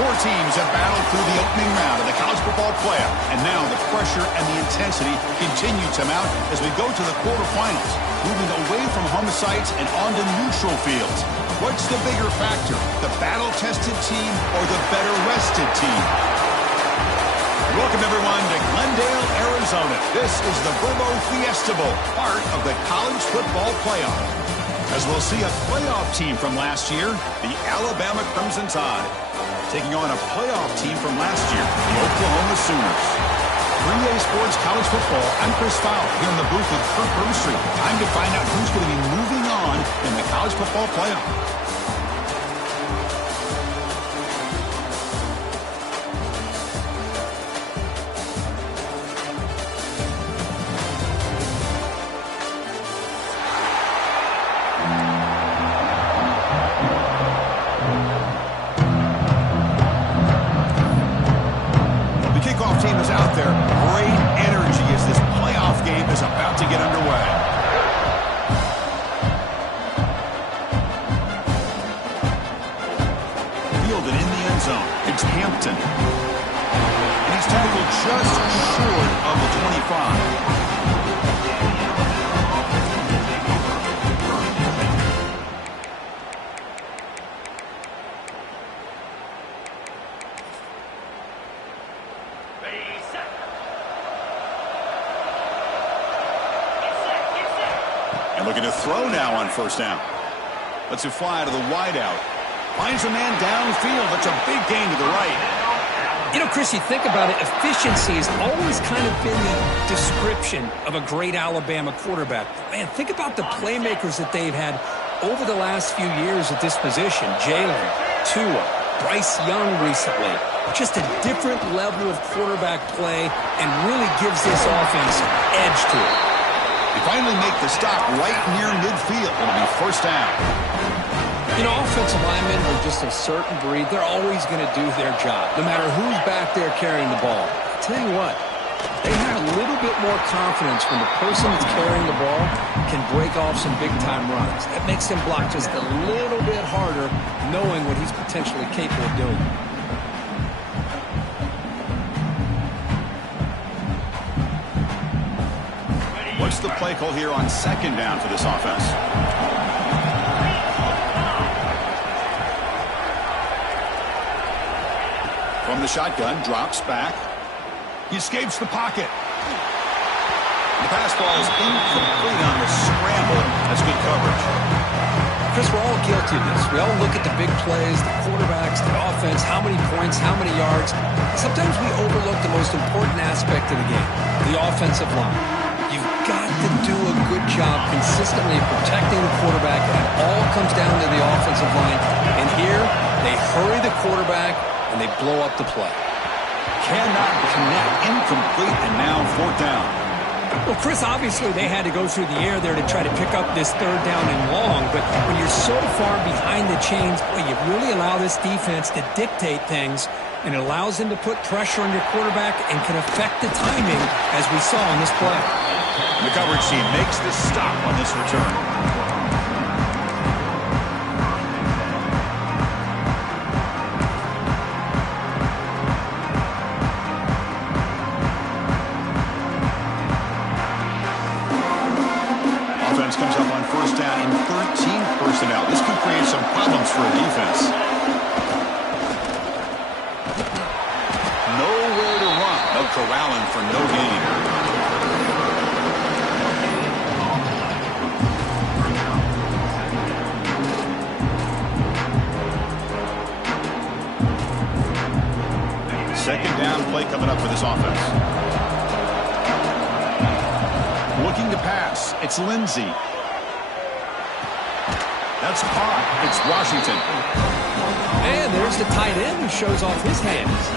Four teams have battled through the opening round of the college football playoff, and now the pressure and the intensity continue to mount as we go to the quarterfinals, moving away from home sites and onto neutral fields. What's the bigger factor, the battle-tested team or the better-rested team? Welcome, everyone, to Glendale, Arizona. This is the Verbo Fiesta Bowl, part of the college football playoff. As we'll see a playoff team from last year, the Alabama Crimson Tide, taking on a playoff team from last year, the Oklahoma Sooners. 3A Sports College Football, I'm Chris Fowler, here in the booth with Kirk Herbstreit. Time to find out who's going to be moving on in the college football playoff. Team is out there. Great energy as this playoff game is about to get underway. Fielded in the end zone. It's Hampton. And he's tackled just short of the 25. And looking to throw now on first down. Lets it fly to the wideout. Finds a man downfield. That's a big gain to the right. You know, Chris, you think about it, efficiency has always kind of been the description of a great Alabama quarterback. Man, think about the playmakers that they've had over the last few years at this position. Jalen, Tua, Bryce Young recently. Just a different level of quarterback play and really gives this offense edge to it. They finally make the stop right near midfield. It'll be first down. You know, offensive linemen are just a certain breed. They're always going to do their job, no matter who's back there carrying the ball. I'll tell you what, they have a little bit more confidence when the person that's carrying the ball can break off some big-time runs. That makes him block just a little bit harder, knowing what he's potentially capable of doing. What's the play call here on second down for this offense? From the shotgun, drops back. He escapes the pocket. The pass ball is incomplete on the scramble. That's good coverage. Chris, we're all guilty of this. We all look at the big plays, the quarterbacks, the offense, how many points, how many yards. Sometimes we overlook the most important aspect of the game, the offensive line. You've got to do a good job consistently protecting the quarterback, and it all comes down to the offensive line. And here, they hurry the quarterback, and they blow up the play. Cannot connect, incomplete, and now fourth down. Well, Chris, obviously they had to go through the air there to try to pick up this third down and long, but when you're so far behind the chains, boy, you really allow this defense to dictate things, and it allows them to put pressure on your quarterback and can affect the timing, as we saw in this play. The coverage team makes the stop on this return. Comes up on first down in 13 personnel. This can create some problems for a defense. No corralling for no gain. Second down play coming up for this offense. Looking to pass. It's Lindsey. That's caught. It's Washington. And there's the tight end who shows off his hands.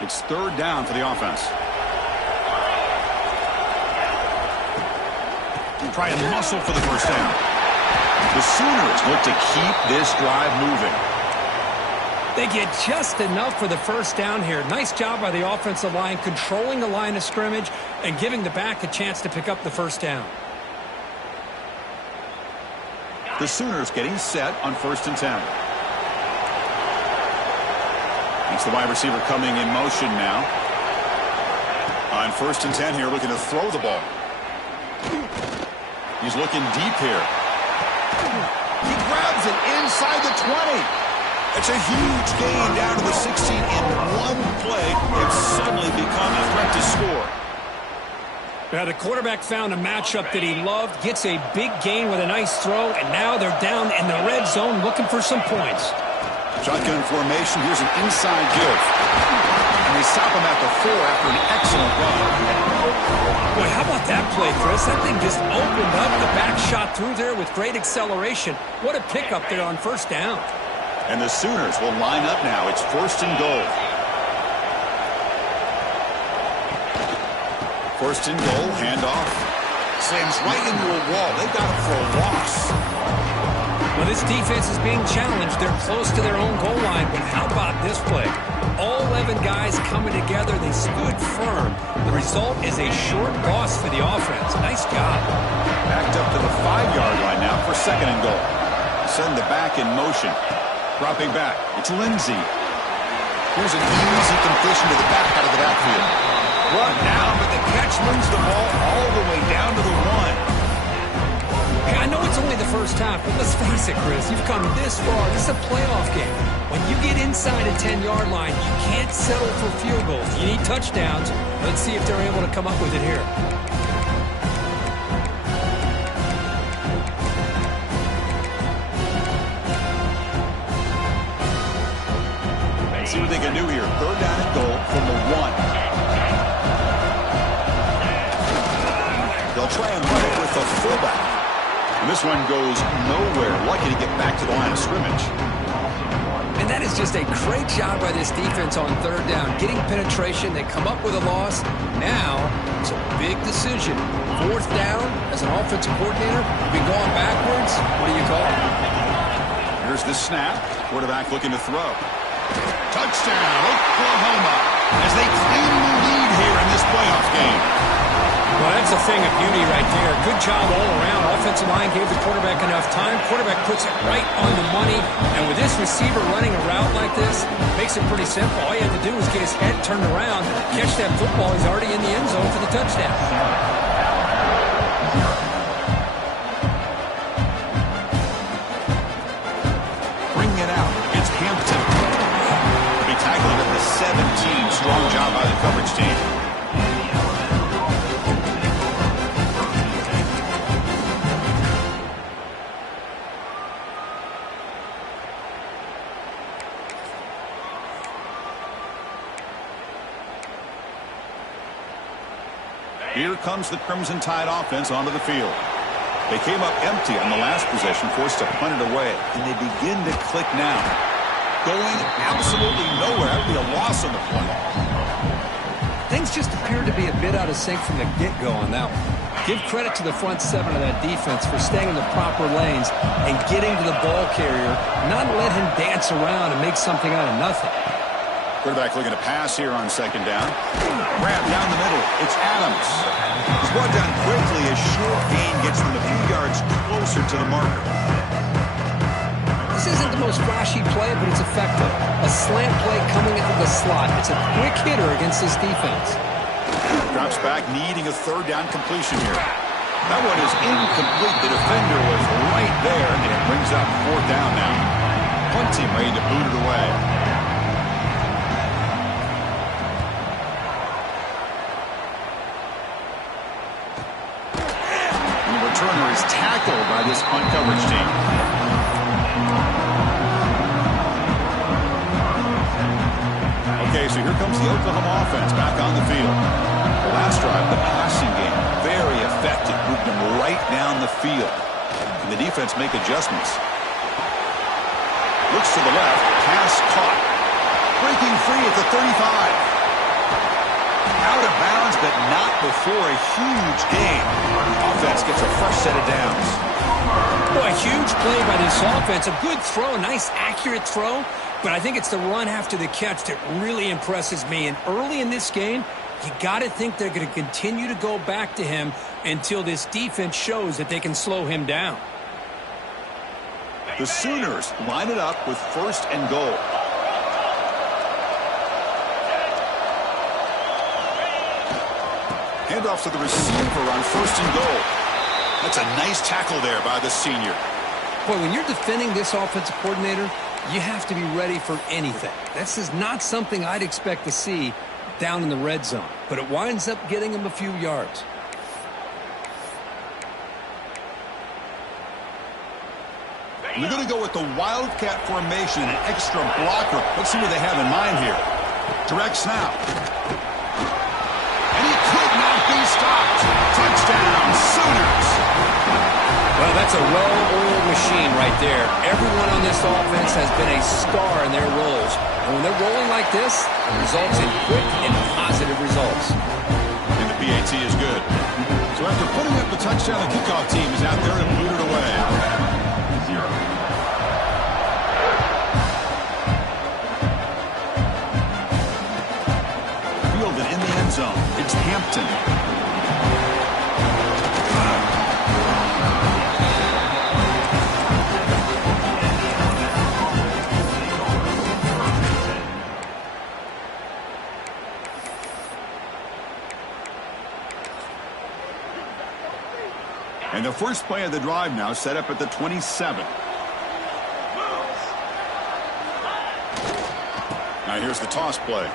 It's third down for the offense. Try and muscle for the first down. The Sooners look to keep this drive moving. They get just enough for the first down here. Nice job by the offensive line, controlling the line of scrimmage and giving the back a chance to pick up the first down. The Sooners getting set on 1st and 10. It's the wide receiver coming in motion now. On 1st and 10 here, looking to throw the ball. He's looking deep here. He grabs it inside the 20. It's a huge gain down to the 16 in one play. It's suddenly become a threat to score. Now the quarterback found a matchup that he loved, gets a big gain with a nice throw, and now they're down in the red zone looking for some points. Shotgun formation. Here's an inside give. And they stop him at the 4 after an excellent run. Boy, how about that play, Chris? That thing just opened up. The back shot through there with great acceleration. What a pickup there on first down. And the Sooners will line up now. It's 1st and goal. 1st and goal. Handoff. Slams right into a wall. They've got him for a loss. Well, this defense is being challenged. They're close to their own goal line, but how about this play? All 11 guys coming together. They stood firm. The result is a short loss for the offense. Nice job. Backed up to the 5-yard line now for 2nd and goal. Send the back in motion. Dropping back. It's Lindsey. Here's an easy completion to the back out of the backfield. Brought down, but the catch moves the ball all the way down to the 1. Hey, I know it's only the first half, but let's face it, Chris. You've come this far. This is a playoff game. When you get inside a 10-yard line, you can't settle for field goals. You need touchdowns. Let's see if they're able to come up with it here. Let's see what they can do here. 3rd down and goal from the 1. They'll try and run it with the fullback. And this one goes nowhere. Lucky to get back to the line of scrimmage. And that is just a great job by this defense on 3rd down. Getting penetration, they come up with a loss. Now, it's a big decision. 4th down, as an offensive coordinator, you've been going backwards. What do you call it? Here's the snap. Quarterback looking to throw. Touchdown, Oklahoma, as they claim the lead here in this playoff game. Well, that's a thing of beauty right there. Good job all around. Offensive line gave the quarterback enough time. Quarterback puts it right on the money. And with this receiver running a route like this, makes it pretty simple. All you have to do is get his head turned around, catch that football. He's already in the end zone for the touchdown. Bringing it out. It's Hampton. He'll be tackling at the 17. Strong job by the coverage team. Here comes the Crimson Tide offense onto the field. They came up empty on the last possession, forced to punt it away, and they begin to click now. Going absolutely nowhere. That would be a loss on the play. Things just appeared to be a bit out of sync from the get-go on that one. Give credit to the front 7 of that defense for staying in the proper lanes and getting to the ball carrier, not let him dance around and make something out of nothing. Quarterback looking to pass here on 2nd down. Grab down the middle. It's Adams. He's brought down quickly. A short gain gets them a few yards closer to the marker. This isn't the most flashy play, but it's effective. A slant play coming out of the slot. It's a quick hitter against this defense. Drops back, needing a third down completion here. That one is incomplete. The defender was right there, and it brings up fourth down now. Punt team ready to boot it away. And the returner is tackled by this punt coverage team. Okay, so here comes the Oklahoma offense back on the field. The last drive, the passing game, very effective. Moved them right down the field. And the defense make adjustments. Looks to the left. Pass caught. Breaking free at the 35. Out of bounds, but not before a huge gain. Offense gets a fresh set of downs. Boy, a huge play by this offense. A good throw, a nice accurate throw. But I think it's the run after the catch that really impresses me. And early in this game, you got to think they're going to continue to go back to him until this defense shows that they can slow him down. The Sooners line it up with first and goal. Handoff to the receiver on first and goal. That's a nice tackle there by the senior. Boy, when you're defending this offensive coordinator, you have to be ready for anything. This is not something I'd expect to see down in the red zone, but it winds up getting him a few yards. We're going to go with the Wildcat formation and an extra blocker. Let's see what they have in mind here. Direct snap. And he could not be stopped. Touchdown, Sooners. Well, that's a well-oiled machine right there. Everyone on this offense has been a star in their roles. And when they're rolling like this, it results in quick and positive results. And the PAT is good. So after putting up the touchdown, the kickoff team is out there and boot it away. 0. Fielded in the end zone. It's Hampton. And the first play of the drive now set up at the 27. Now here's the toss play.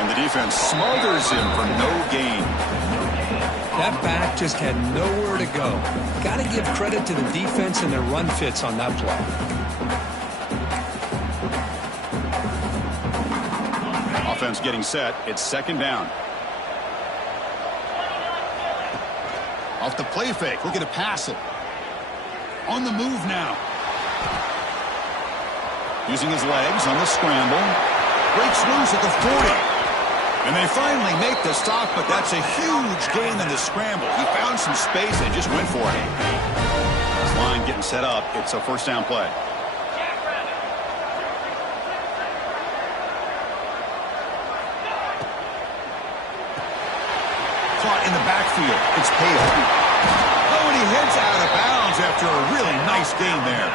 And the defense smothers him for no gain. That back just had nowhere to go. Got to give credit to the defense and their run fits on that play. Offense getting set. It's second down. Off the play fake. Looking to pass it. On the move now. Using his legs on the scramble. Breaks loose at the 40. And they finally make the stop, but that's a huge gain in the scramble. He found some space and just went for it. This line getting set up. It's a first down play. Caught in the backfield. It's Pale. Oh, and he heads out of bounds after a really nice gain there.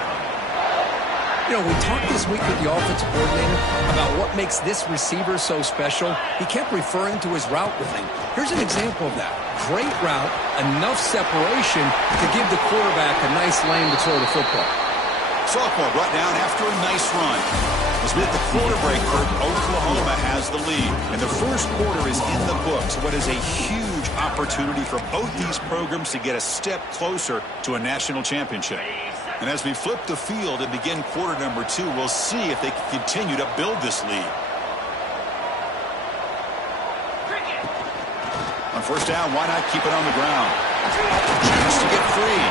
You know, we talked this week with the offensive coordinator about what makes this receiver so special. He kept referring to his route running. Here's an example of that. Great route, enough separation to give the quarterback a nice lane to throw the football. Sophomore brought down after a nice run. As we hit the quarter break, Oklahoma has the lead. And the first quarter is in the books. What is a huge opportunity for both these programs to get a step closer to a national championship. And as we flip the field and begin quarter number 2, we'll see if they can continue to build this lead. On first down, why not keep it on the ground? Chance to get free.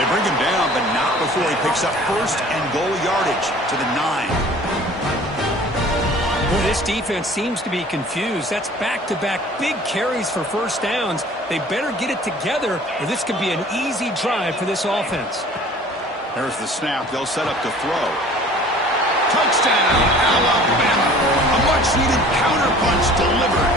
They bring him down, but not before he picks up first and goal yardage to the 9. Boy, this defense seems to be confused. That's back-to-back big carries for first downs. They better get it together, or this could be an easy drive for this offense. There's the snap. They'll set up to throw. Touchdown, Alabama. A much-needed counterpunch delivered.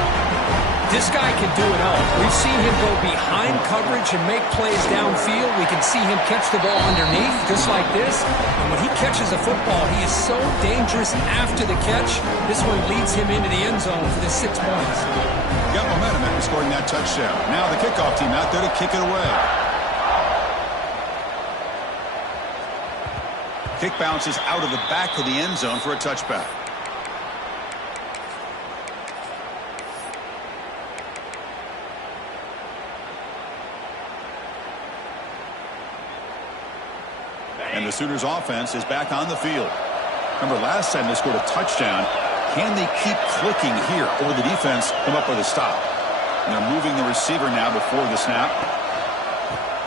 This guy can do it all. We've seen him go behind coverage and make plays downfield. We can see him catch the ball underneath, just like this. And when he catches a football, he is so dangerous after the catch. This one leads him into the end zone for the 6 points. Got momentum after scoring that touchdown. Now the kickoff team out there to kick it away. Kick bounces out of the back of the end zone for a touchback. And the Sooners offense is back on the field. Remember, last time they scored a touchdown. Can they keep clicking here, or will the defense come up with a stop? And they're moving the receiver now before the snap.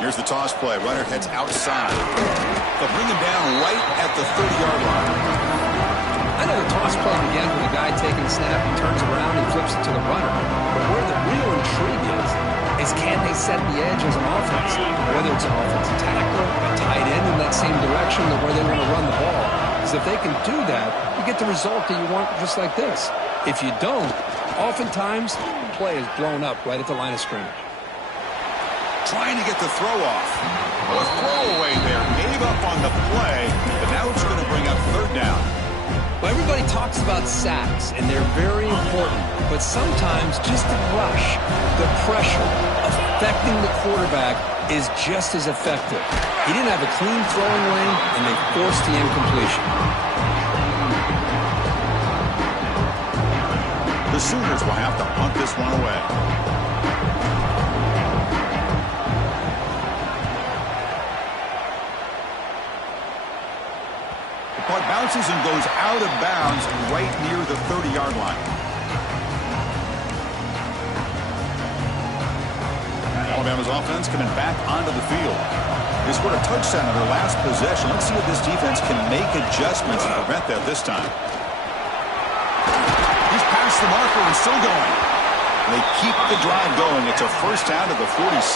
Here's the toss play. Runner heads outside. They'll bring him down right at the 30-yard line. I know the toss play began with a guy taking the snap, he turns around and flips it to the runner. But where the real intrigue is can they set the edge as an offense? Whether it's an offensive tackle, a tight end in that same direction to where they want to run the ball. Because if they can do that, you get the result that you want just like this. If you don't, oftentimes, the play is blown up right at the line of scrimmage. Trying to get the throw off. A throwaway there. Gave up on the play, but now it's going to bring up third down. Well, everybody talks about sacks, and they're very important. But sometimes just the rush, the pressure, affecting the quarterback is just as effective. He didn't have a clean throwing lane, and they forced the incompletion. The Sooners will have to punt this one away. The punt bounces and goes out of bounds right near the 30-yard line. Alabama's offense coming back onto the field. They scored a touchdown in their last possession. Let's see if this defense can make adjustments to prevent that this time. He's past the marker and still going. They keep the drive going. It's a first down to the 46.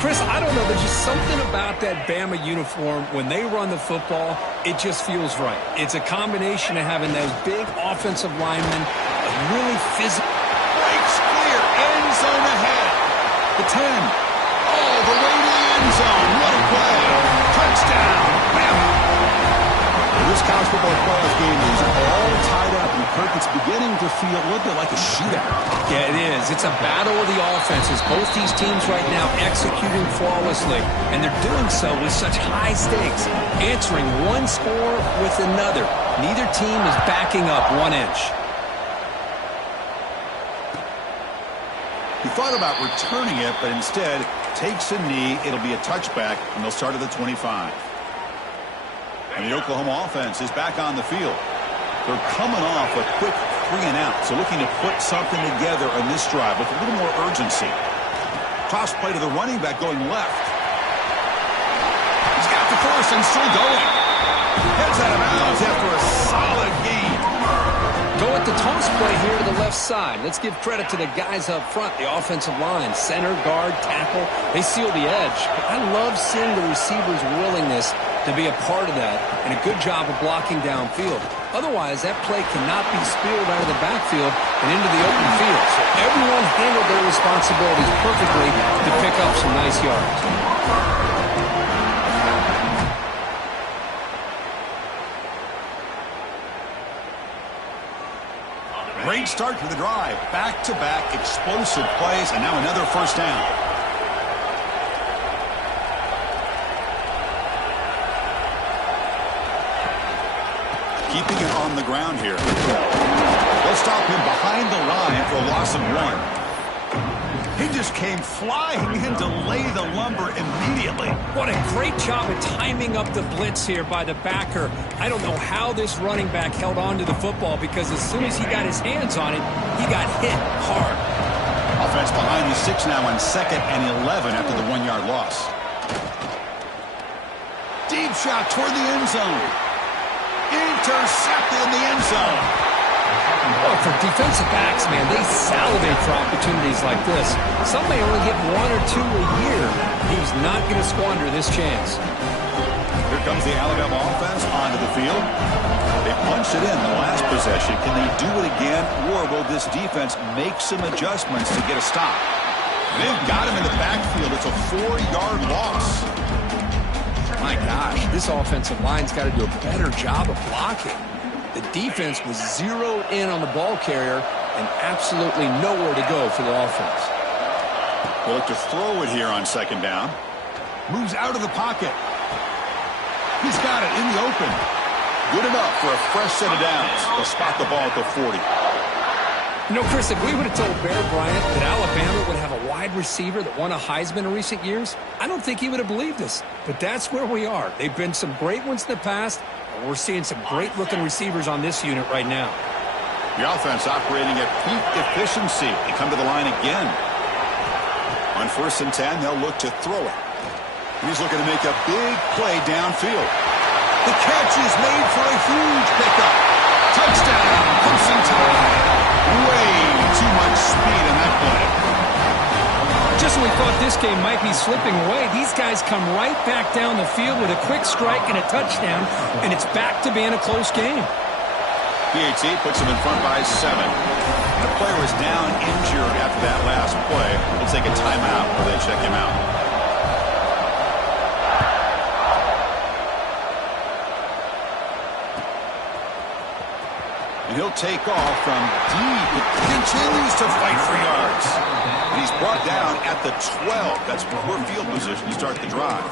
Chris, I don't know. There's just something about that Bama uniform. When they run the football, it just feels right. It's a combination of having those big offensive linemen, a really physical. Breaks clear. End zone ahead. The 10. All the way to the end zone. What a play. Touchdown. Bama. This college football playoff game is all tied up, and Kirk, it's beginning to feel a little bit like a shootout. Yeah, it is. It's a battle of the offenses. Both these teams right now executing flawlessly, and they're doing so with such high stakes, answering one score with another. Neither team is backing up 1 inch. He thought about returning it, but instead takes a knee. It'll be a touchback, and they'll start at the 25. And the Oklahoma offense is back on the field. They're coming off a quick 3-and-out, so looking to put something together on this drive with a little more urgency. Toss play to the running back going left. He's got the first and still going. Heads out of bounds after a solid gain. Go at the toss play here to the left side. Let's give credit to the guys up front, the offensive line, center, guard, tackle. They seal the edge. I love seeing the receivers' willingness to be a part of that, and a good job of blocking downfield. Otherwise, that play cannot be spilled out of the backfield and into the open field. So everyone handled their responsibilities perfectly to pick up some nice yards. Great start to the drive. Back-to-back explosive plays, and now another first down. Keeping it on the ground here. They'll stop him behind the line for a loss of 1. He just came flying in to lay the lumber immediately. What a great job of timing up the blitz here by the backer. I don't know how this running back held on to the football, because as soon as he got his hands on it, he got hit hard. Offense behind the 6 now on 2nd and 11 after the 1-yard loss. Deep shot toward the end zone. Intercepted in the end zone. Well, for defensive backs, man, they salivate for opportunities like this. Some may only get 1 or 2 a year. He's not going to squander this chance. They're comes the Alabama offense onto the field. They punched it in the last possession. Can they do it again, or will this defense make some adjustments to get a stop? They've got him in the backfield. It's a 4-yard loss. My gosh, this offensive line's got to do a better job of blocking. The defense was zeroed in on the ball carrier and absolutely nowhere to go for the offense. They'll look to throw it here on second down. Moves out of the pocket. He's got it in the open. Good enough for a fresh set of downs. They'll spot the ball at the 40. You know, Chris, if we would have told Bear Bryant that Alabama would have a wide receiver that won a Heisman in recent years, I don't think he would have believed us. But that's where we are. They've been some great ones in the past, and we're seeing some great-looking receivers on this unit right now. The offense operating at peak efficiency. They come to the line again. On 1st and 10, they'll look to throw it. He's looking to make a big play downfield. The catch is made for a huge pickup. Touchdown, Crimson Tide. Way too much speed in that play. Just when we thought this game might be slipping away, these guys come right back down the field with a quick strike and a touchdown, and it's back to being a close game. PAT puts him in front by 7. And the player was down injured after that last play. Let's take a timeout while they check him out. And he'll take off from deep. Continues to fight for yards. And he's brought down at the 12. That's poor field position to start the drive.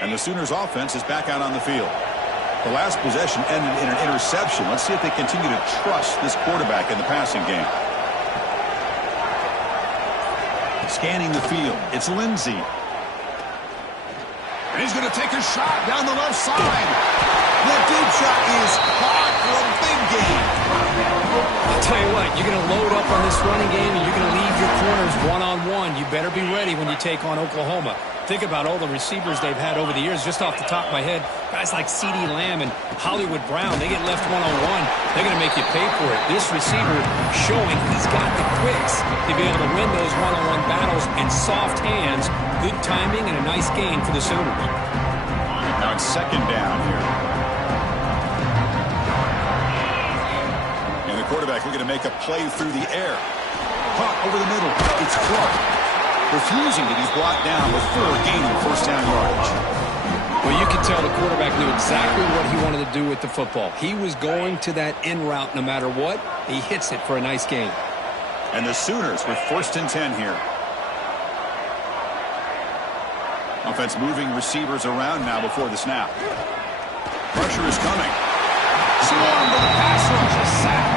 And the Sooners offense is back out on the field. The last possession ended in an interception. Let's see if they continue to trust this quarterback in the passing game. Scanning the field, it's Lindsey. And he's going to take a shot down the left side. The deep shot is caught for a big gain. I'll tell you what, you're going to load up on this running game and you're going to leave your corners one-on-one. You better be ready when you take on Oklahoma. Think about all the receivers they've had over the years. Just off the top of my head, guys like CeeDee Lamb and Hollywood Brown, they get left one-on-one. They're going to make you pay for it. This receiver showing he's got the quicks to be able to win those one-on-one battles in soft hands. Good timing and a nice gain for the Sooners. Now it's second down here. And the quarterback looking to make a play through the air. Caught over the middle. It's Clark. Refusing to be brought down before gaining first down yardage. Well, you can tell the quarterback knew exactly what he wanted to do with the football. He was going to that in route no matter what. He hits it for a nice gain. And the Sooners with 1st and 10 here. Offense moving receivers around now before the snap. Pressure is coming. Swarm with a pass rush, a sack.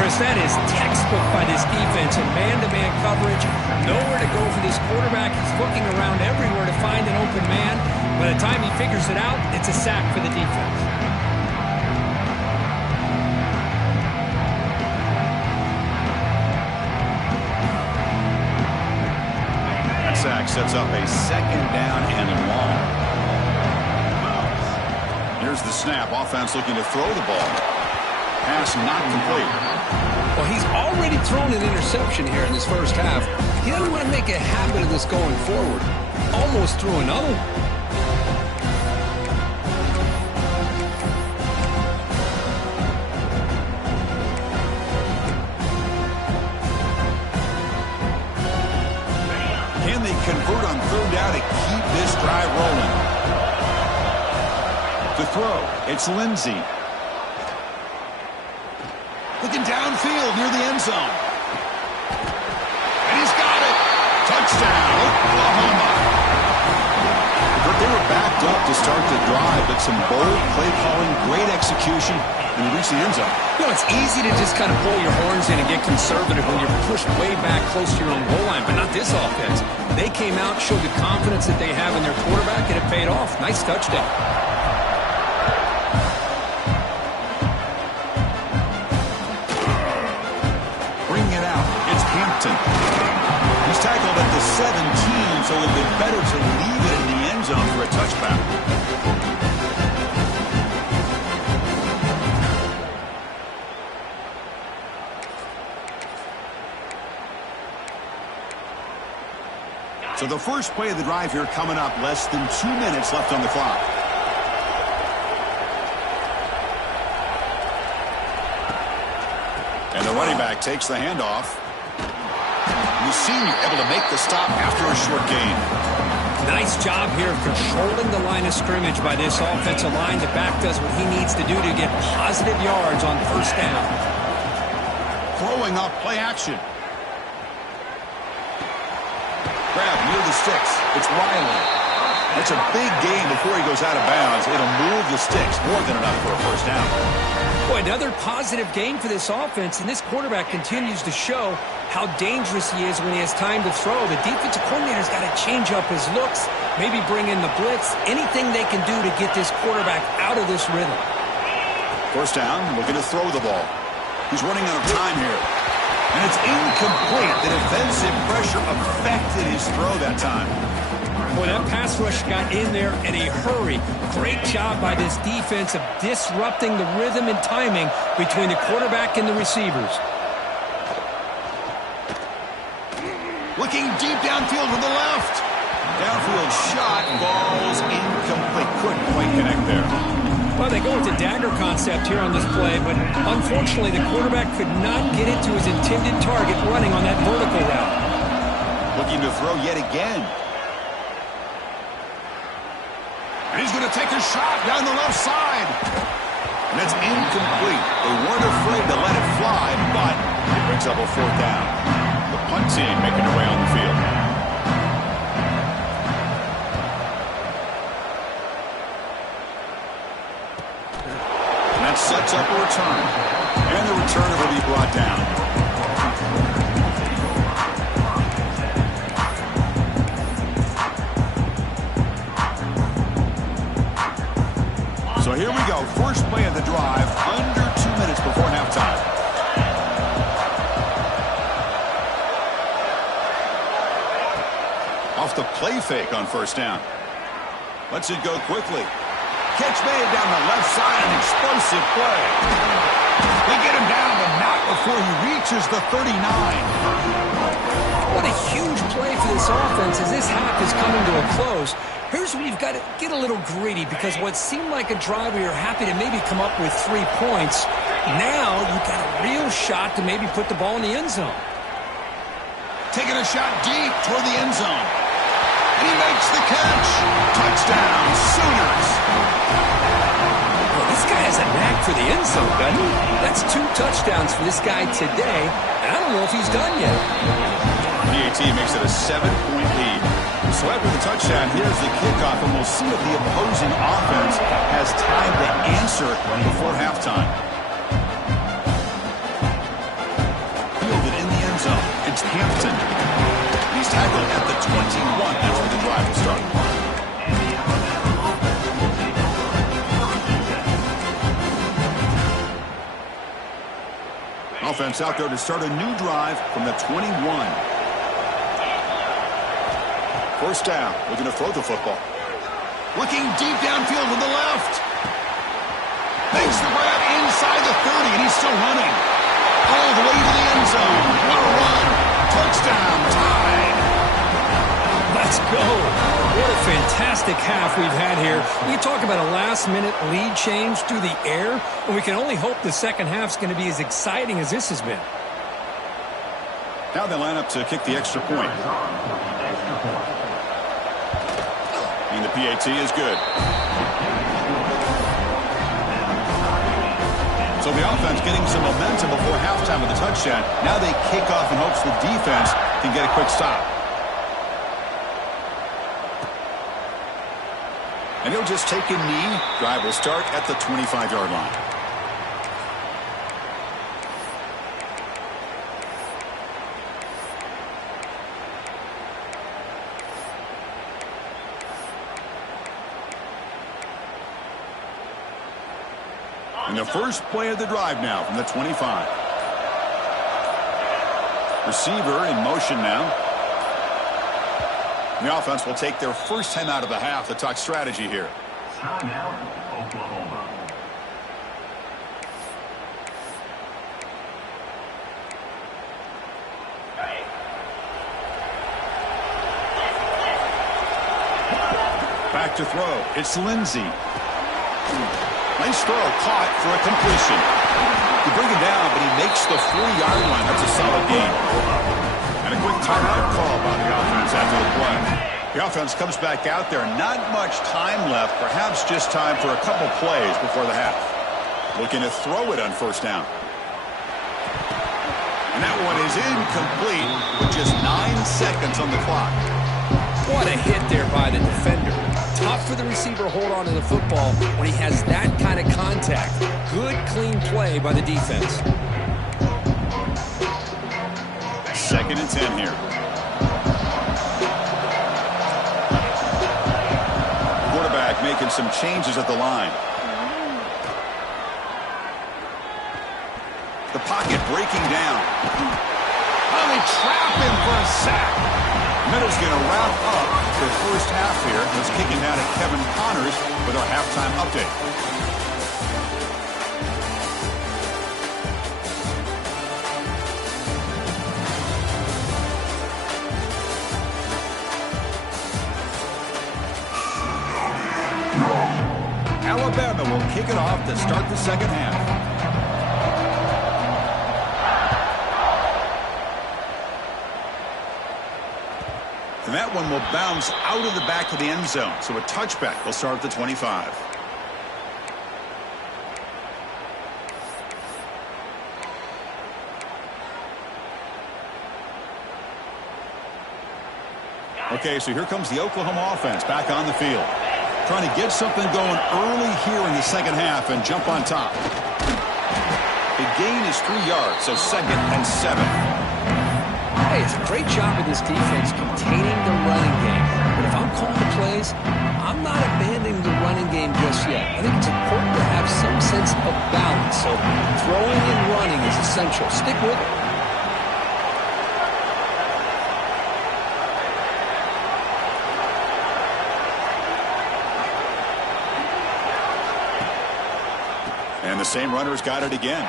Chris, that is textbook by this defense in man-to-man coverage. Nowhere to go for this quarterback. He's looking around everywhere to find an open man. By the time he figures it out, it's a sack for the defense. That sack sets up a second down and long. Here's the snap. Offense looking to throw the ball. Pass not complete. Well, he's already thrown an interception here in this first half. He doesn't want to make a habit of this going forward. Almost threw another one. Can they convert on third down to keep this drive rolling? To throw, it's Lindsey. Looking downfield near the end zone. And he's got it. Touchdown, Oklahoma. They were backed up to start the drive, but some bold play calling, great execution, and reach the end zone. You know, it's easy to just kind of pull your horns in and get conservative when you're pushed way back close to your own goal line, but not this offense. They came out, showed the confidence that they have in their quarterback, and it paid off. Nice touchdown. He's tackled at the 17, so it would have been better to leave it in the end zone for a touchback. So the first play of the drive here coming up, less than 2 minutes left on the clock. And the running back takes the handoff. The senior able to make the stop after a short gain. Nice job here of controlling the line of scrimmage by this offensive line. The back does what he needs to do to get positive yards on first down. Throwing up play action. Grab near the sticks. It's Riley. That's a big gain before he goes out of bounds. It'll move the sticks more than enough for a first down. Boy, another positive gain for this offense, and this quarterback continues to show how dangerous he is when he has time to throw. The defensive coordinator's got to change up his looks, maybe bring in the blitz, anything they can do to get this quarterback out of this rhythm. First down, looking to throw the ball. He's running out of time here. And it's incomplete. The defensive pressure affected his throw that time. Boy, that pass rush got in there in a hurry. Great job by this defense of disrupting the rhythm and timing between the quarterback and the receivers. Looking deep downfield to the left. Downfield shot, balls incomplete. Couldn't quite connect there. Well, they go with the dagger concept here on this play, but unfortunately the quarterback could not get it to his intended target running on that vertical route. Looking to throw yet again. And he's going to take a shot down the left side. And that's incomplete. They weren't afraid to let it fly, but it brings up a fourth down. The punt team making their way on the field. And that sets up a return. And the returner will be brought down. So here we go. First play of the drive, under 2 minutes before halftime. Off the play fake on first down. Lets it go quickly. Catch made down the left side, an explosive play. They get him down, but not before he reaches the 39. What a huge play for this offense as this half is coming to a close. Here's where you've got to get a little greedy, because what seemed like a drive where you're happy to maybe come up with 3 points, now you've got a real shot to maybe put the ball in the end zone. Taking a shot deep toward the end zone. And he makes the catch. Touchdown, Sooners. Well, this guy has a knack for the end zone, doesn't he? That's 2 touchdowns for this guy today, and I don't know if he's done yet. PAT makes it a 7-point lead. So after the touchdown, here's the kickoff, and we'll see if the opposing offense has time to answer before halftime. Fielded in the end zone. It's Hampton. He's tackled at the 21. That's where the drive will start. Offense out there to start a new drive from the 21. First down, looking to throw the football. Looking deep downfield to the left. Makes the grab inside the 30, and he's still running. All the way to the end zone. What a run. Touchdown, tied. Let's go. What a fantastic half we've had here. We talk about a last-minute lead change through the air, and we can only hope the second half's going to be as exciting as this has been. Now they line up to kick the extra point. And the PAT is good. So the offense getting some momentum before halftime with a touchdown. Now they kick off in hopes the defense can get a quick stop. And he'll just take a knee. Drive will start at the 25-yard line. And the first play of the drive now from the 25. Receiver in motion now. And the offense will take their first time out of the half to talk strategy here. Timeout, Oklahoma. to throw. It's Lindsey. Nice throw, caught for a completion. You bring him down, but he makes the 4-yard line. That's a solid game. And a quick timeout call by the offense after the play. The offense comes back out there. Not much time left. Perhaps just time for a couple plays before the half. Looking to throw it on first down. And that one is incomplete with just 9 seconds on the clock. What a hit there by the defender. Tough for the receiver to hold on to the football when he has that kind of contact. Good, clean play by the defense. 2nd and 10 here. Quarterback making some changes at the line. The pocket breaking down. Oh, they trap him for a sack. Minutes going to wrap up the first half here. Let's kick it down to Kevin Connors with our halftime update. Alabama will kick it off to start the second half. And that one will bounce out of the back of the end zone. So a touchback will start at the 25. Okay, so here comes the Oklahoma offense back on the field. Trying to get something going early here in the second half and jump on top. The gain is 3 yards, so 2nd and 7. Hey, it's a great job of this defense containing the running game. But if I'm calling the plays, I'm not abandoning the running game just yet. I think it's important to have some sense of balance. So throwing and running is essential. Stick with it. And the same runner's got it again.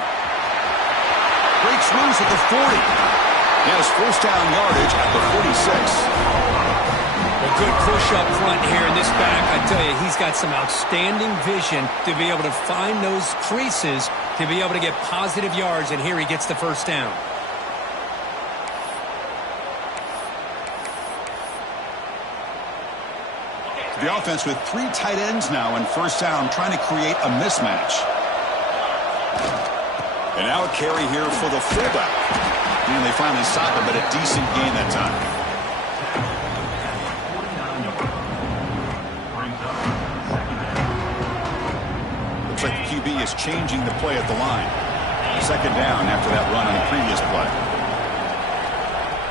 Breaks loose at the 40. He has first down yardage at the 46. A good push up front here in this back. I tell you, he's got some outstanding vision to be able to find those creases, to be able to get positive yards, and here he gets the first down. The offense with 3 tight ends now in first down, trying to create a mismatch. And now a carry here for the fullback. And they finally stop him, but a decent gain that time. Looks like the QB is changing the play at the line. 2nd down after that run on the previous play.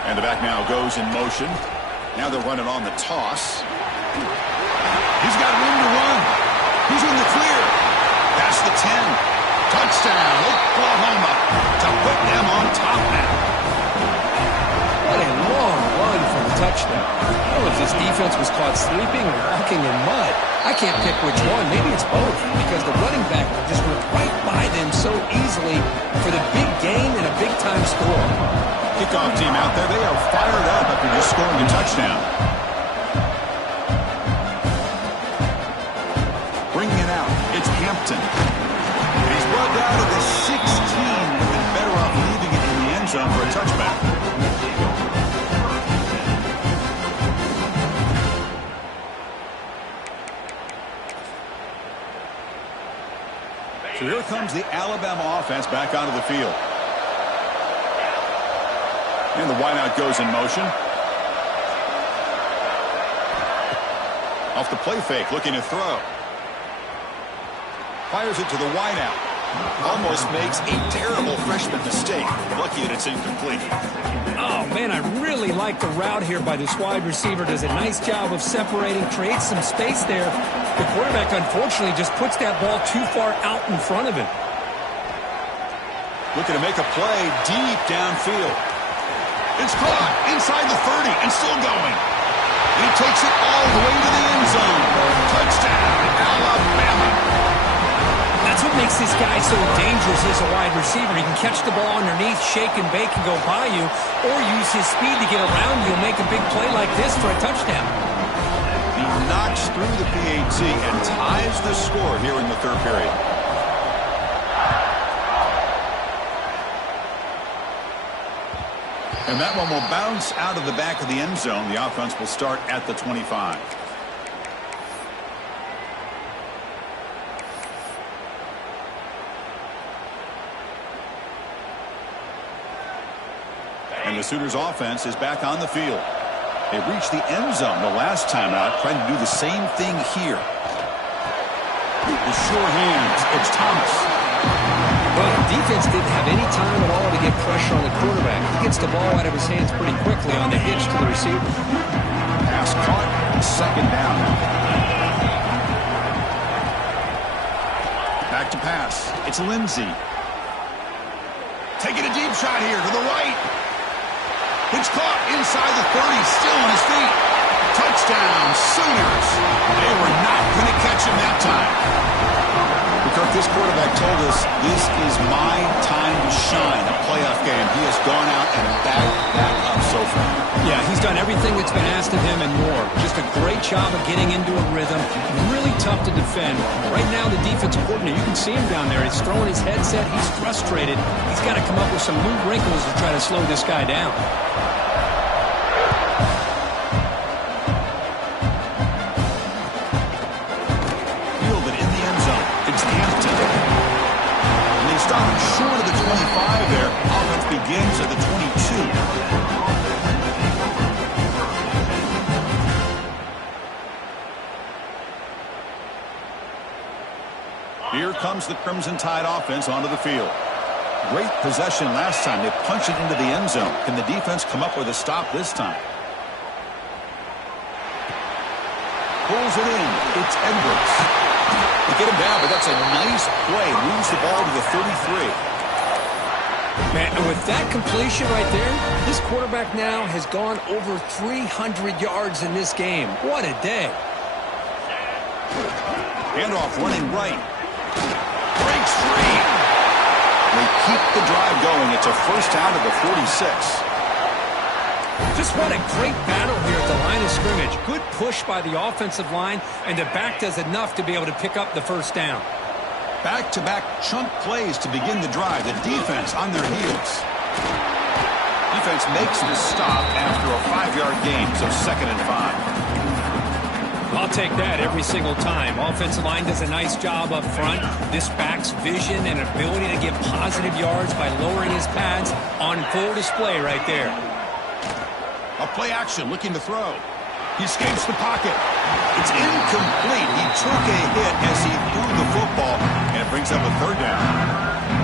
And the back now goes in motion. Now they're running on the toss. He's got room to run. He's in the clear. That's the 10. Touchdown, Oklahoma, to put them on top now. What a long run for the touchdown. I don't know if this defense was caught sleeping or walking in mud. I can't pick which one. Maybe it's both, because the running back just went right by them so easily for the big gain and a big-time score. Kickoff team out there, they are fired up after just scoring a touchdown. Bringing it out, it's Hampton. He's brought down to the 16. Would been better off leaving it in the end zone for a touchback. So here comes the Alabama offense back onto the field. And the wideout goes in motion. Off the play fake, looking to throw. Fires it to the wideout. Almost makes a terrible freshman mistake. Lucky that it's incomplete. Oh, man, I really like the route here by this wide receiver. Does a nice job of separating, creates some space there. The quarterback, unfortunately, just puts that ball too far out in front of him. Looking to make a play deep downfield. It's caught inside the 30 and still going. He takes it all the way to the end zone. Touchdown, Alabama. That's what makes this guy so dangerous as a wide receiver. He can catch the ball underneath, shake and bake and go by you, or use his speed to get around you and make a big play like this for a touchdown. The knocks through the PAT and ties the score here in the third period. And that one will bounce out of the back of the end zone. The offense will start at the 25. And the Sooners offense is back on the field. They reached the end zone the last time out, trying to do the same thing here. With sure hands, it's Thomas. Well, the defense didn't have any time at all to get pressure on the quarterback. He gets the ball out of his hands pretty quickly on the hitch to the receiver. Pass caught, second down. Back to pass. It's Lindsey. Taking a deep shot here to the right. It's caught inside the 30, still on his feet. Touchdown, Sooners. They were not going to catch him that time. Because this quarterback told us this is my time to shine, a playoff game. He has gone out and backed that up so far. Yeah, he's done everything that's been asked of him and more. Just a great job of getting into a rhythm. Really tough to defend. Right now, the defensive coordinator, you can see him down there. He's throwing his headset. He's frustrated. He's got to come up with some new wrinkles to try to slow this guy down. Short of the 25 there. Offense begins at the 22. Here comes the Crimson Tide offense onto the field. Great possession last time. They punched it into the end zone. Can the defense come up with a stop this time? Pulls it in. It's Edwards. They get him down, but that's a nice play. Moves the ball to the 33. Man, and with that completion right there, this quarterback now has gone over 300 yards in this game. What a day. Handoff running right. Breaks free. They keep the drive going. It's a first down to the 46. Just what a great battle here at the line of scrimmage. Good push by the offensive line, and the back does enough to be able to pick up the first down. Back-to-back chunk plays to begin the drive. The defense on their heels. Defense makes the stop after a 5-yard gain, so 2nd and 5. I'll take that every single time. Offensive line does a nice job up front. This back's vision and ability to get positive yards by lowering his pads on full display right there. A play action, looking to throw. He escapes the pocket. It's incomplete. He took a hit as he threw the football, and it brings up a 3rd down.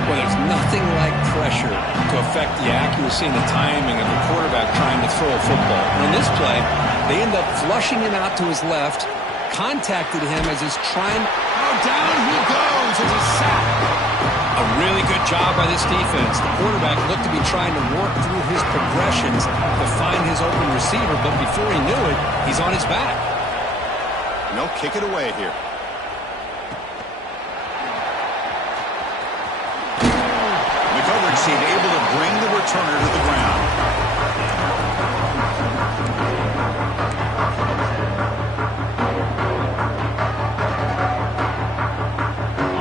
Well, there's nothing like pressure to affect the accuracy and the timing of the quarterback trying to throw a football. And on this play, they end up flushing him out to his left, contacted him as he's trying. Oh, down he goes. It's a sack. A really good job by this defense. The quarterback looked to be trying to work through his progressions to find his open receiver, but before he knew it, he's on his back. No, kick it away here. McGovern seemed able to bring the returner to the ground.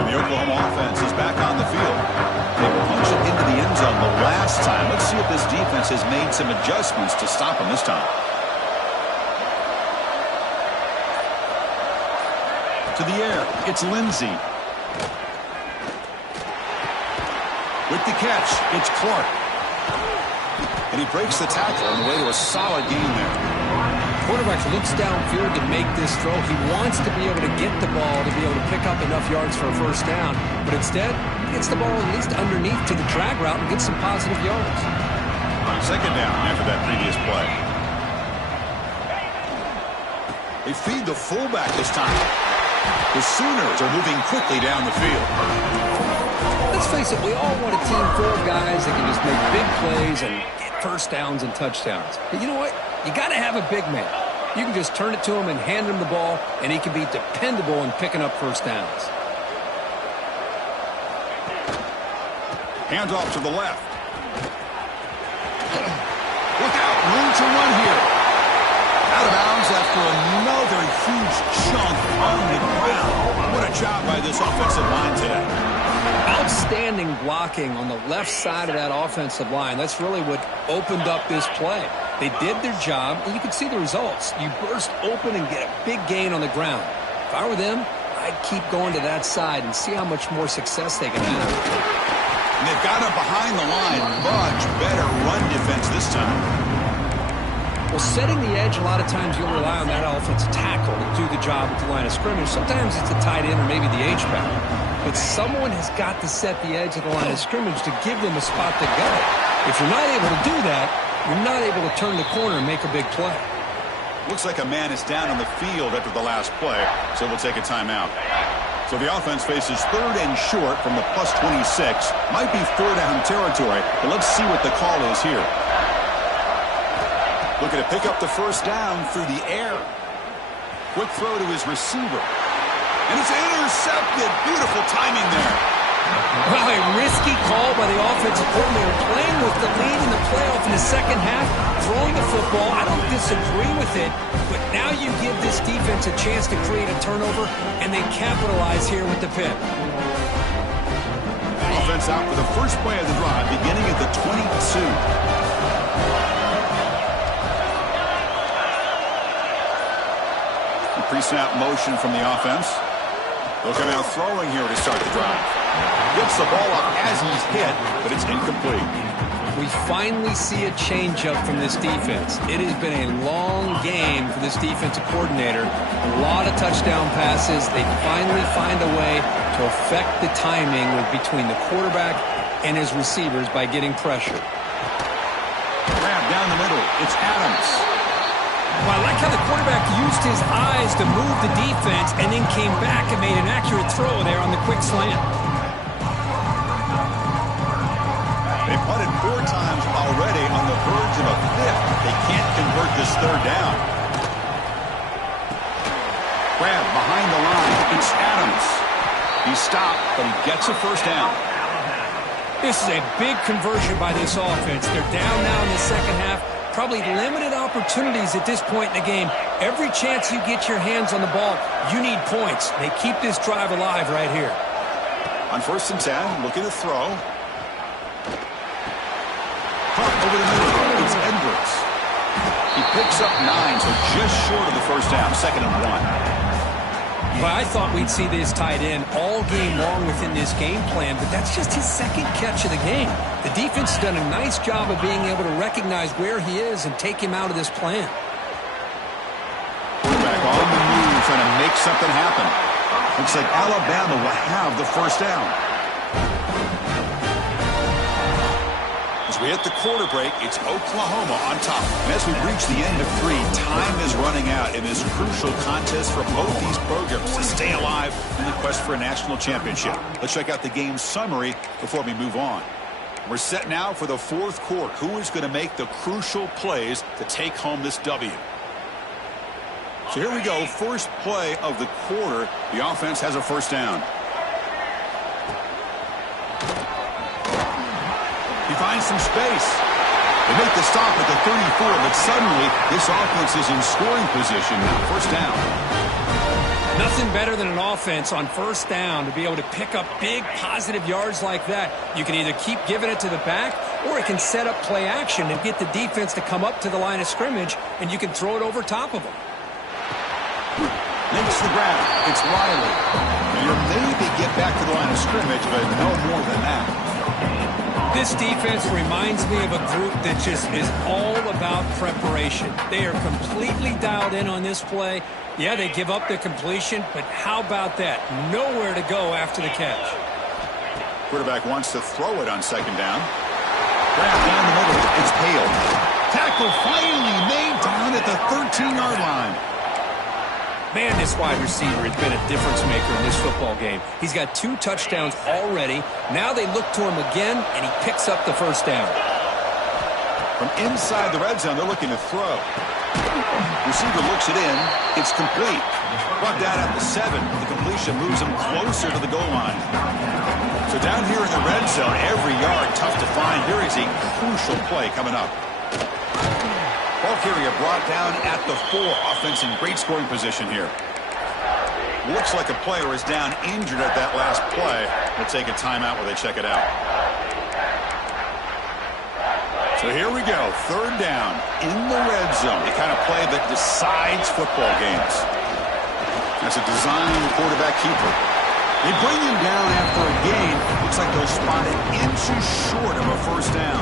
The Oklahoma offense is back on the field. They punched it into the end zone the last time. Let's see if this defense has made some adjustments to stop them this time. To the air, it's Lindsey. With the catch, it's Clark. And he breaks the tackle on the way to a solid gain there. Quarterback looks downfield to make this throw. He wants to be able to get the ball to be able to pick up enough yards for a first down. But instead, he gets the ball at least underneath to the drag route and gets some positive yards. 2nd down after that previous play. They feed the fullback this time. The Sooners are moving quickly down the field. Let's face it, we all want a team full of guys that can just make big plays and get first downs and touchdowns. But you know what? You got to have a big man. You can just turn it to him and hand him the ball, and he can be dependable in picking up first downs. Hands off to the left. Look out, room to run here. Out of bounds after another Another huge chunk on the ground. What a job by this offensive line today. Outstanding blocking on the left side of that offensive line. That's really what opened up this play. They did their job, and you can see the results. You burst open and get a big gain on the ground. If I were them, I'd keep going to that side and see how much more success they can have. And they've got him behind the line. Much better run defense this time. Well, setting the edge, a lot of times you'll rely on that offensive tackle to do the job at the line of scrimmage. Sometimes it's a tight end or maybe the H-back. But someone has got to set the edge of the line of scrimmage to give them a spot to go. If you're not able to do that, you're not able to turn the corner and make a big play. Looks like a man is down on the field after the last play, so we'll take a timeout. So the offense faces 3rd and short from the +26. Might be 4th down territory, but let's see what the call is here. Looking to pick up the first down through the air. Quick throw to his receiver. And it's intercepted. Beautiful timing there. Well, a risky call by the offensive coordinator, playing with the lead in the playoff in the second half, throwing the football. I don't disagree with it, but now you give this defense a chance to create a turnover, and they capitalize here with the pick. Offense out for the first play of the drive, beginning at the 22. Pre-snap motion from the offense. They'll come out throwing here to start the drive. Gets the ball up as he's hit, but it's incomplete. We finally see a changeup from this defense. It has been a long game for this defensive coordinator. A lot of touchdown passes. They finally find a way to affect the timing between the quarterback and his receivers by getting pressure. Grab down the middle. It's Adams. Well, I like how the quarterback used his eyes to move the defense and then came back and made an accurate throw there on the quick slant. They punted 4 times already on the verge of a 5th. They can't convert this 3rd down. Grab behind the line. It's Adams. He stopped, but he gets a first down. This is a big conversion by this offense. They're down now in the second half. Probably limited opportunities at this point in the game. Every chance you get your hands on the ball, you need points. They keep this drive alive right here. On 1st and 10, looking to throw. Pump over the middle. It's Edwards. He picks up 9, so just short of the first down. 2nd and 1. Well, I thought we'd see this tight end all game long within this game plan, but that's just his 2nd catch of the game. The defense has done a nice job of being able to recognize where he is and take him out of this plan. Quarterback on the move, trying to make something happen. Looks like Alabama will have the first down. As we hit the quarter break, it's Oklahoma on top. And as we reach the end of 3, time is running out in this crucial contest for both these programs to stay alive in the quest for a national championship. Let's check out the game summary before we move on. We're set now for the 4th quarter. Who is going to make the crucial plays to take home this W? So here we go. First play of the quarter. The offense has a first down. He finds some space. They make the stop at the 34, but suddenly this offense is in scoring position now. First down. Nothing better than an offense on first down to be able to pick up big positive yards like that. You can either keep giving it to the back, or it can set up play action and get the defense to come up to the line of scrimmage, and you can throw it over top of them. Makes the grab. It's Riley. You'll maybe get back to the line of scrimmage, but no more than that. This defense reminds me of a group that just is all about preparation. They are completely dialed in on this play. Yeah, they give up the completion, but how about that? Nowhere to go after the catch. Quarterback wants to throw it on 2nd down. Grab down the middle. It's Hale. Tackle finally made down at the 13-yard line. Man, this wide receiver has been a difference maker in this football game. He's got 2 touchdowns already. Now they look to him again, and he picks up the first down. From inside the red zone, they're looking to throw. Receiver looks it in. It's complete. Brought down at the 7. The completion moves him closer to the goal line. So down here in the red zone, every yard tough to find. Here is a crucial play coming up. Ball carrier brought down at the 4. Offense in great scoring position here. Looks like a player is down injured at that last play. They'll take a timeout while they check it out. So here we go. 3rd down in the red zone. The kind of play that decides football games. That's a designed quarterback keeper. They bring him down after a gain. Looks like they'll spot it inches short of a 1st down.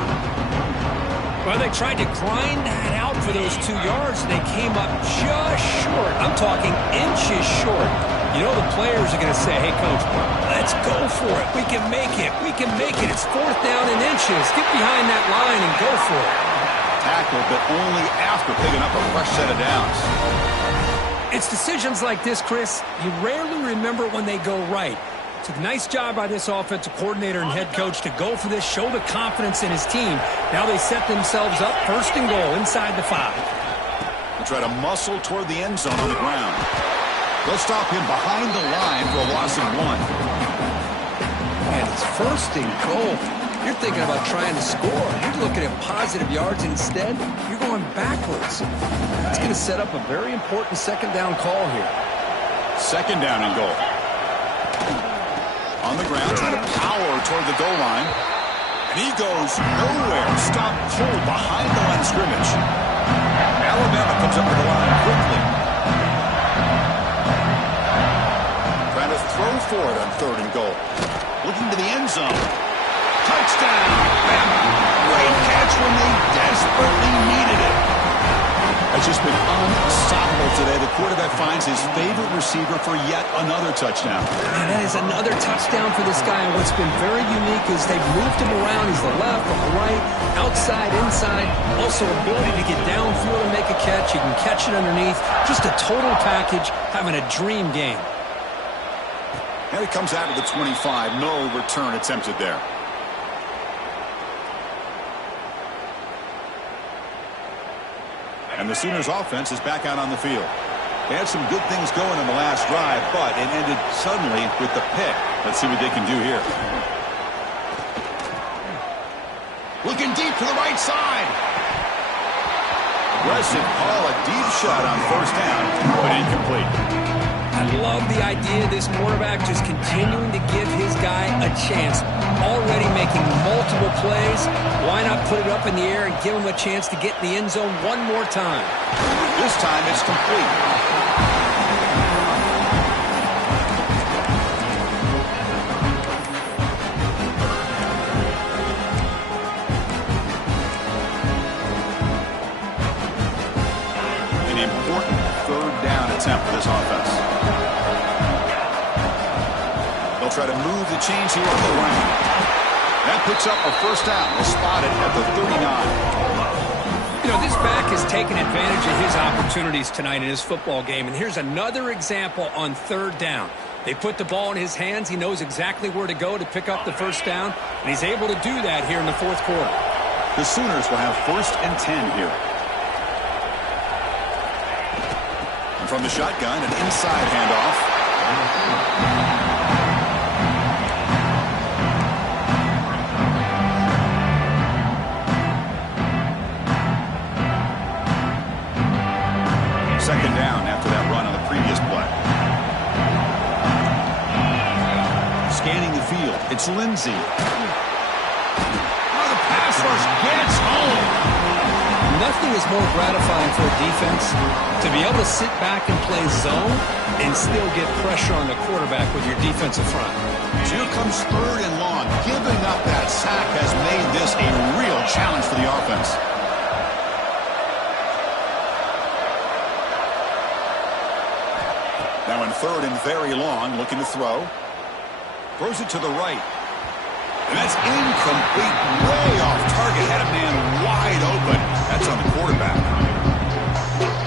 Well, they tried to grind that out for those 2 yards. They came up just short. I'm talking inches short. You know the players are going to say, hey, Coach, let's go for it. We can make it. We can make it. It's 4th down in inches. Get behind that line and go for it. Tackle, but only after picking up a fresh set of downs. It's decisions like this, Chris, you rarely remember when they go right. It's a nice job by this offensive coordinator and head coach to go for this, show the confidence in his team. Now they set themselves up 1st and goal inside the 5. They try to muscle toward the end zone on the ground. They'll stop him behind the line for a loss of 1. And it's 1st and goal. You're thinking about trying to score. You're looking at positive yards. Instead, you're going backwards. It's going to set up a very important 2nd down call here. 2nd down and goal. On the ground, trying to power toward the goal line. And he goes nowhere. Stopped cold behind the line of scrimmage. Alabama comes up to the line quickly. Trying to throw for it on 3rd and goal. Looking to the end zone. Touchdown, Alabama. Great catch when they desperately needed it. That's just been unstoppable today. The quarterback finds his favorite receiver for yet another touchdown. And that is another touchdown for this guy. And what's been very unique is they've moved him around. He's the left, the right, outside, inside. Also ability to get downfield and make a catch. He can catch it underneath. Just a total package, having a dream game. And it comes out of the 25. No return attempted there. And the Sooners offense is back out on the field. They had some good things going in the last drive, but it ended suddenly with the pick. Let's see what they can do here. Looking deep to the right side. Aggressive call, a deep shot on 1st down, but incomplete. I love the idea of this quarterback just continuing to give his guy a chance. Already making multiple plays. Why not put it up in the air and give him a chance to get in the end zone one more time? This time it's complete. An important 3rd down attempt for this offense. They'll try to move the chains here on the ground. That picks up a 1st down. They'll spot it at the 39. You know, this back has taken advantage of his opportunities tonight in his football game. And here's another example on 3rd down. They put the ball in his hands. He knows exactly where to go to pick up the 1st down. And he's able to do that here in the 4th quarter. The Sooners will have 1st and 10 here. And from the shotgun, an inside handoff. Second down after that run on the previous play. Scanning the field, it's Lindsey. Oh, the pass rush gets home. Nothing is more gratifying for a defense to be able to sit back and play zone and still get pressure on the quarterback with your defensive front. Here comes 3rd and long. Giving up that sack has made this a real challenge for the offense. Now in 3rd and very long, looking to throw. Throws it to the right. And that's incomplete, way off target. Had a man wide open. That's on the quarterback.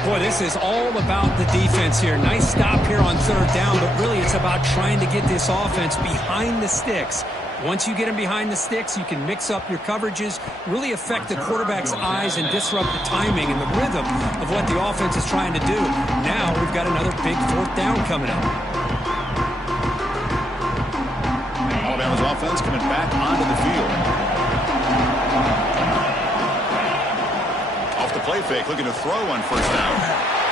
Boy, this is all about the defense here. Nice stop here on 3rd down, but really it's about trying to get this offense behind the sticks. Once you get them behind the sticks, you can mix up your coverages, really affect the quarterback's eyes and disrupt the timing and the rhythm of what the offense is trying to do. Now we've got another big 4th down coming up. Alabama's offense coming back onto the field. Off the play play fake, looking to throw on first down.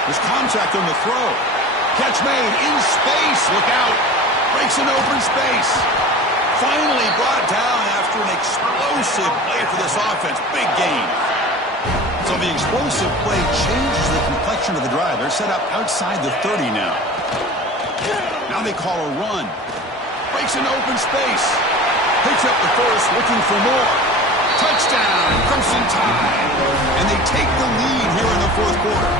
There's contact on the throw. Catch made in space. Look out. Breaks an open space. Finally brought down after an explosive play for this offense. Big game. So the explosive play changes the complexion of the drive. They're set up outside the 30 now. Now they call a run. Breaks an open space. Picks up the first, looking for more. Touchdown, Crimson Tide. And they take the lead here in the fourth quarter.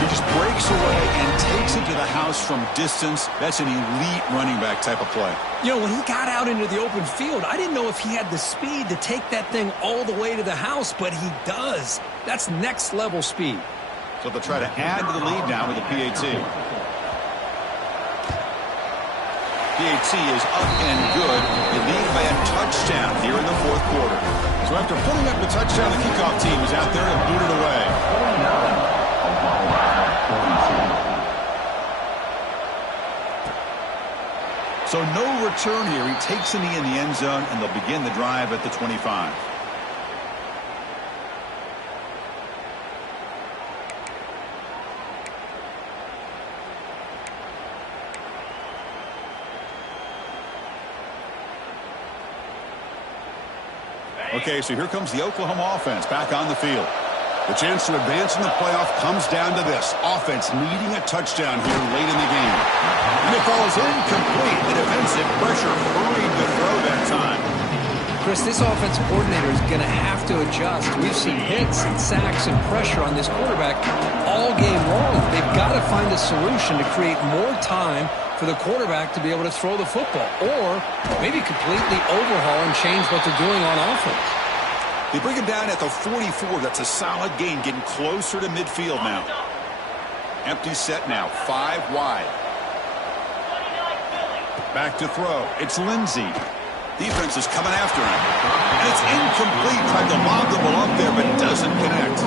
He just breaks away and takes it to the house from distance. That's an elite running back type of play. You know, when he got out into the open field, I didn't know if he had the speed to take that thing all the way to the house, but he does. That's next level speed. So they'll try to add to the lead now with the PAT. PAT is up and good. They lead by a touchdown here in the fourth quarter. So after putting up the touchdown, the kickoff team is out there and boot it away. So no return here. He takes a knee in the end zone, and they'll begin the drive at the 25. Okay, so here comes the Oklahoma offense back on the field. The chance to advance in the playoff comes down to this. Offense needing a touchdown here late in the game. And it falls incomplete. The defensive pressure hurried the throw that time. Chris, this offensive coordinator is going to have to adjust. We've seen hits and sacks and pressure on this quarterback all game long. They've got to find a solution to create more time for the quarterback to be able to throw the football, or maybe completely overhaul and change what they're doing on offense. They bring him down at the 44. That's a solid gain, getting closer to midfield now. Empty set now, 5 wide. Back to throw. It's Lindsey. Defense is coming after him. And it's incomplete. Tried to lob the ball up there, but doesn't connect.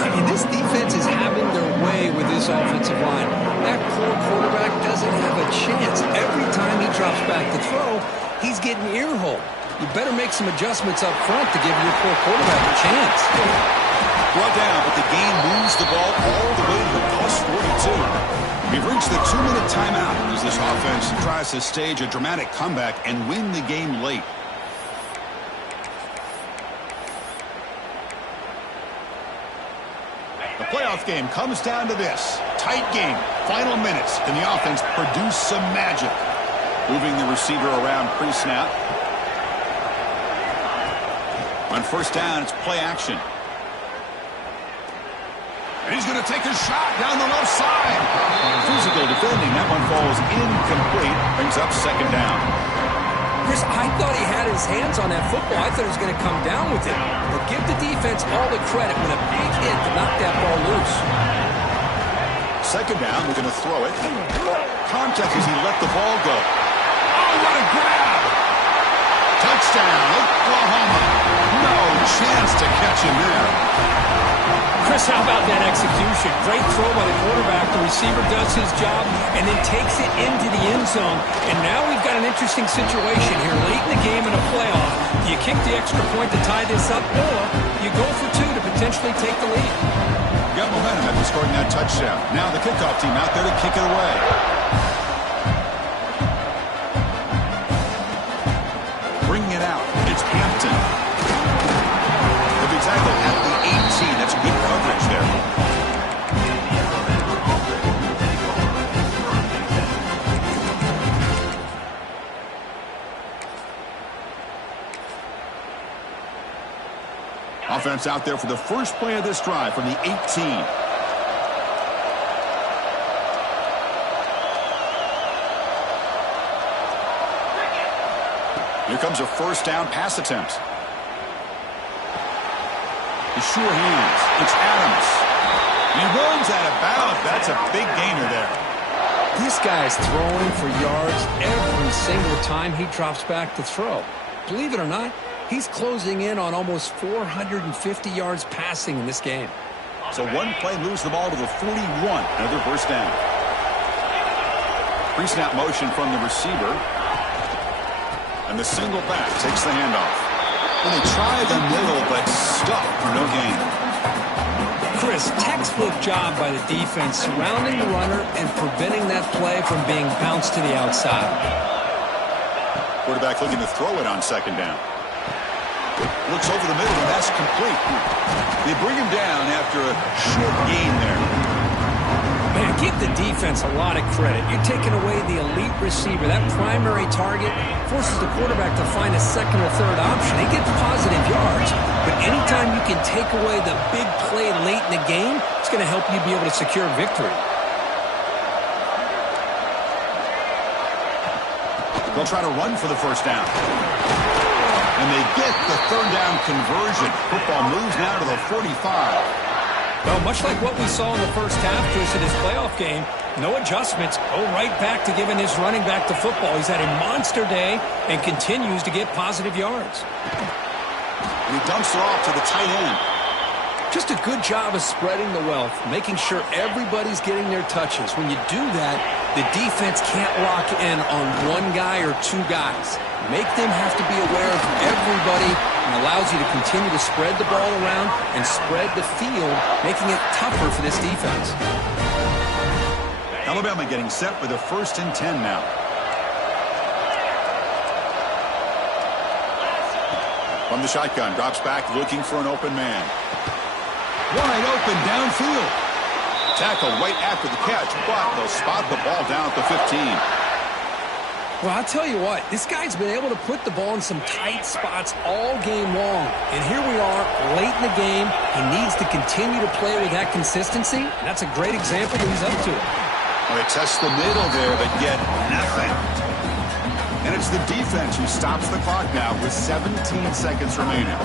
I mean, this defense is having their way with this offensive line. That poor quarterback doesn't have a chance. Every time he drops back to throw, he's getting ear-holed. You better make some adjustments up front to give your poor quarterback a chance. Brought down, but the game moves the ball all the way to the plus 42. We've reached the 2-minute timeout as this offense tries to stage a dramatic comeback and win the game late. The playoff game comes down to this. Tight game, final minutes, and the offense produced some magic. Moving the receiver around pre-snap. On first down, it's play action. And he's going to take a shot down the left side. Physical defending. That one falls incomplete. Brings up second down. Chris, I thought he had his hands on that football. I thought he was going to come down with it. But give the defense all the credit with a big hit to knock that ball loose. Second down, we're going to throw it. Contact as he let the ball go. Oh, what a grab! Touchdown, Oklahoma. No chance to catch him there. Chris, how about that execution? Great throw by the quarterback. The receiver does his job and then takes it into the end zone. And now we've got an interesting situation here. Late in the game in a playoff, do you kick the extra point to tie this up, or you go for two to potentially take the lead? You got momentum after scoring that touchdown. Now the kickoff team out there to kick it away. Bringing it out. It's Hampton. He'll be tackled at the 18. That's good coverage there. Offense out there for the first play of this drive from the 18. Here comes a first down pass attempt. Sure he is. It's Adams. He runs out of bounds. That's a big gainer there. This guy's throwing for yards every single time he drops back to throw. Believe it or not, he's closing in on almost 450 yards passing in this game. So one play moves the ball to the 41. Another first down. Pre-snap motion from the receiver. And the single back takes the handoff. Well, they try the middle, but stuck for no gain. Chris, textbook job by the defense surrounding the runner and preventing that play from being bounced to the outside. Quarterback looking to throw it on second down. Looks over the middle, and that's complete. They bring him down after a short gain there. Man, give the defense a lot of credit. You're taking away the elite receiver. That primary target forces the quarterback to find a second or third option. He gets positive yards, but anytime you can take away the big play late in the game, it's going to help you be able to secure victory. They'll try to run for the first down. And they get the third down conversion. Football moves now to the 45. Well, much like what we saw in the first half, Chris, in his playoff game, no adjustments. Go right back to giving his running back the football. He's had a monster day and continues to get positive yards. And he dumps it off to the tight end. Just a good job of spreading the wealth, making sure everybody's getting their touches. When you do that, the defense can't lock in on one guy or two guys. Make them have to be aware of everybody and allows you to continue to spread the ball around and spread the field, making it tougher for this defense. Alabama getting set with a 1st and 10 now. From the shotgun, drops back looking for an open man. Wide open downfield. Tackle right after the catch, but they'll spot the ball down at the 15. Well, I'll tell you what, this guy's been able to put the ball in some tight spots all game long. And here we are, late in the game. He needs to continue to play with that consistency. And that's a great example that he's up to it. Well, they test the middle there, but get nothing. And it's the defense who stops the clock now with 17 seconds remaining.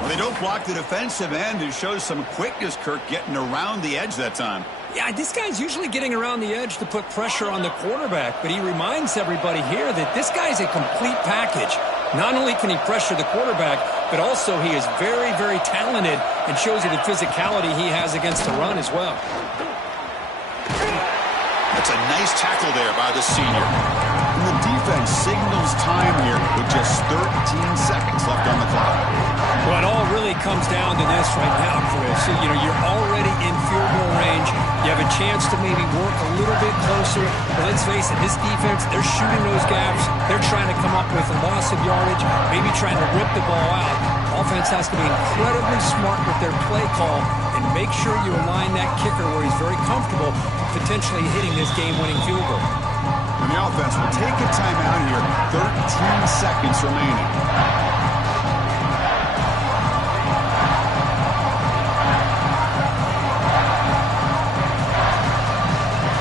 Well, they don't block the defensive end, who shows some quickness, Kirk, getting around the edge that time. Yeah, this guy's usually getting around the edge to put pressure on the quarterback, but he reminds everybody here that this guy's a complete package. Not only can he pressure the quarterback, but also he is very, very talented and shows you the physicality he has against the run as well. That's a nice tackle there by the senior. And the defense signals time here with just 13 seconds left on the clock. Well, it all really comes down to this right now, Chris. You know, you're already in field goal range. You have a chance to maybe work a little bit closer. But let's face it, this defense, they're shooting those gaps. They're trying to come up with a loss of yardage, maybe trying to rip the ball out. Offense has to be incredibly smart with their play call and make sure you align that kicker where he's very comfortable potentially hitting this game-winning field goal. And the offense will take a timeout here. 13 seconds remaining.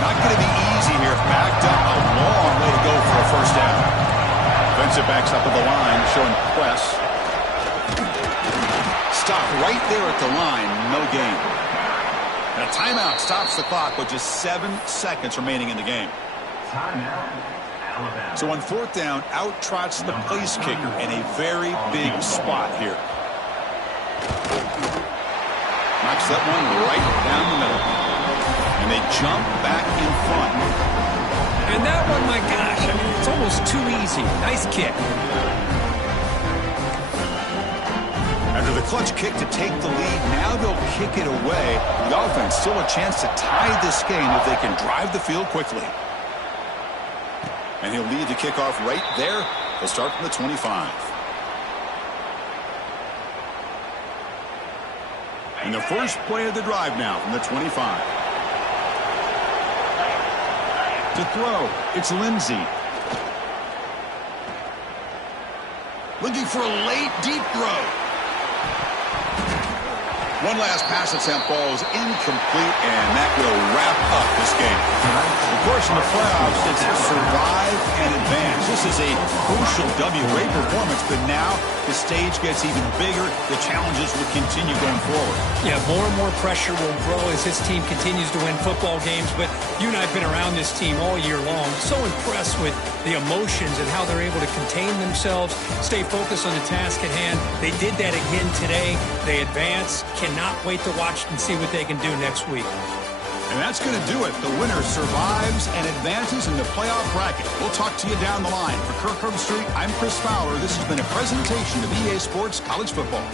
Not going to be easy here. Backed up a long way to go for a first down. Defensive backs up at the line, showing press. Stop right there at the line. No gain. And a timeout stops the clock with just 7 seconds remaining in the game. Timeout, Alabama. So on 4th down, out trots the place kicker in a very big spot here. Knocks that one right down the middle. And they jump back in front. And that one, my gosh, I mean, it's almost too easy. Nice kick. After the clutch kick to take the lead, now they'll kick it away. The offense still a chance to tie this game if they can drive the field quickly. And he'll lead the kickoff right there. They'll start from the 25. And the first play of the drive now from the 25. To throw, it's Lindsey. Looking for a late, deep throw. One last pass attempt falls incomplete, and that will wrap up this game. Of course, in the playoffs, it's survive and advance. This is a crucial W. Great performance, but now the stage gets even bigger. The challenges will continue going forward. Yeah, more and more pressure will grow as his team continues to win football games, but you and I have been around this team all year long. So impressed with the emotions and how they're able to contain themselves, stay focused on the task at hand. They did that again today. They advance. Cannot wait to watch and see what they can do next week. And that's going to do it. The winner survives and advances in the playoff bracket. We'll talk to you down the line. For Kirk Herbstreit, I'm Chris Fowler. This has been a presentation of EA Sports College Football.